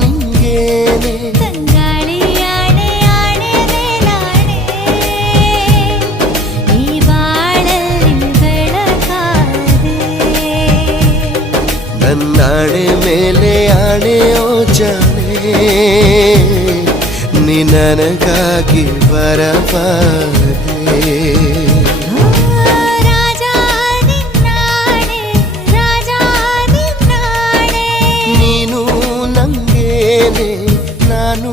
ನಿಂಗೇನೆ ತಂಗಾಳಿ ಆಣೆ ಆಣೆ ಮೇಲಾಣೆ ಈ ಬಾಳಲ್ಲಿ ಬೆಳಕಾದೆ ನನ್ನಾಣೆ ಮೇಲೆ ಆಣೆ ಓ ಜಾಣೆ ನೀ ನನಗಾಗಿ ಬರಬಾರದೆ ರಾಜ ನಿನ್ನಾಣೆ ರಾಜ ನಿನ್ನಾಣೆ ನೀನು ನಂಗೇನೆ ನಾನು